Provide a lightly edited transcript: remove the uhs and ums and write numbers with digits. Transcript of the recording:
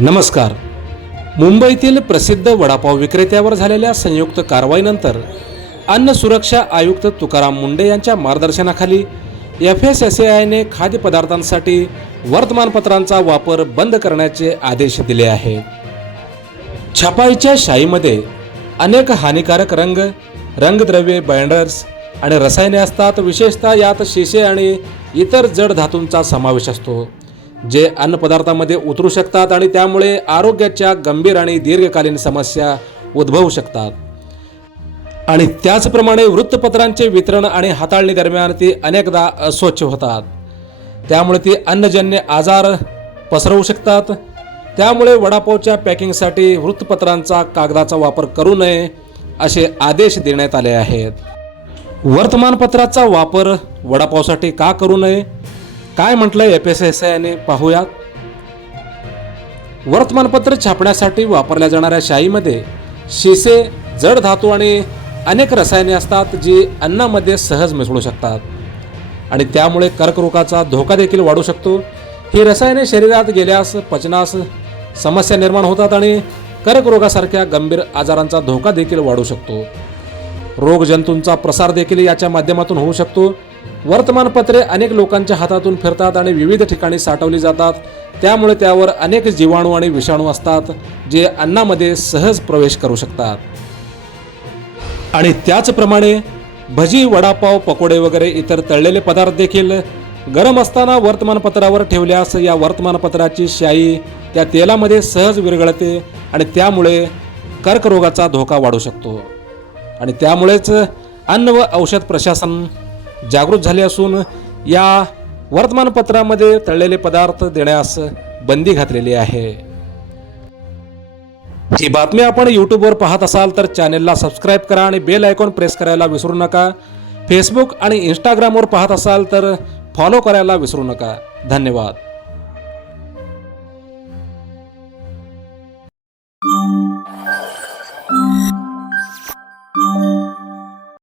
नमस्कार. मुंबईतील प्रसिद्ध वडापाव विक्रेत्यावर झालेल्या संयुक्त कारवाईनंतर अन्न सुरक्षा आयुक्त तुकाराम मुंढे यांच्या मार्गदर्शनाखाली FSSAIने खाद्यपदार्थांसाठी वर्तमानपत्रांचा वापर बंद करण्याचे आदेश दिले आहेत. छपाईच्या शाईमध्ये अनेक हानिकारक रंगद्रव्ये, बाइंडर्स आणि रसायने असतात. विशेषतः यात शिसे आणि इतर जड धातूंचा समावेश असतो, जे अन्नपदार्थामध्ये उतरू शकतात आणि त्यामुळे आरोग्याच्या गंभीर आणि दीर्घकालीन समस्या उद्भवू शकतात. आणि त्याचप्रमाणे वृत्तपत्रांचे वितरण आणि हाताळणी दरम्यान ती अनेकदा अस्वच्छ होतात, त्यामुळे ती अन्नजन्य आजार पसरवू शकतात. त्यामुळे वडापावच्या पॅकिंगसाठी वृत्तपत्रांचा कागदाचा वापर करू नये असे आदेश देण्यात आले आहेत. वर्तमानपत्राचा वापर वडापावसाठी का करू नये, काय म्हटलंय FSSAIने पाहूयात. वर्तमानपत्र छापण्यासाठी वापरल्या जाणाऱ्या शाईमध्ये शिसे, जड धातू आणि अनेक रसायने असतात, जी अन्नामध्ये सहज मिसळू शकतात आणि त्यामुळे कर्करोगाचा धोका देखील वाढू शकतो. ही रसायने शरीरात गेल्यास पचनास समस्या निर्माण होतात आणि कर्करोगासारख्या गंभीर आजारांचा धोका देखील वाढू शकतो. रोगजंतूंचा प्रसार देखील याच्या माध्यमातून होऊ शकतो. वर्तमानपत्रे अनेक लोकांच्या हातातून फिरतात आणि विविध ठिकाणी साठवली जातात, त्यामुळे त्यावर अनेक जीवाणू आणि विषाणू असतात, जे अन्नामध्ये सहज प्रवेश करू शकतात. आणि त्याचप्रमाणे भजी, वडापाव, पकोडे वगैरे इतर तळलेले पदार्थ देखील गरम असताना वर्तमानपत्रावर ठेवल्यास या वर्तमानपत्राची शाई त्या तेलामध्ये सहज विरघळते आणि त्यामुळे कर्करोगाचा धोका वाढू शकतो. आणि त्यामुळेच अन्न व औषध प्रशासन जागृत झाले असून या वर्तमानपत्रामध्ये तळलेले पदार्थ देण्यास बंदी घातलेली आहे. ही बातमी आपण यूट्यूबवर पाहत असाल तर चॅनेलला सबस्क्राईब करा आणि बेल आयकॉन प्रेस करायला विसरू नका. फेसबुक आणि इंस्टाग्रामवर पाहत असाल तर फॉलो करायला विसरू नका. धन्यवाद.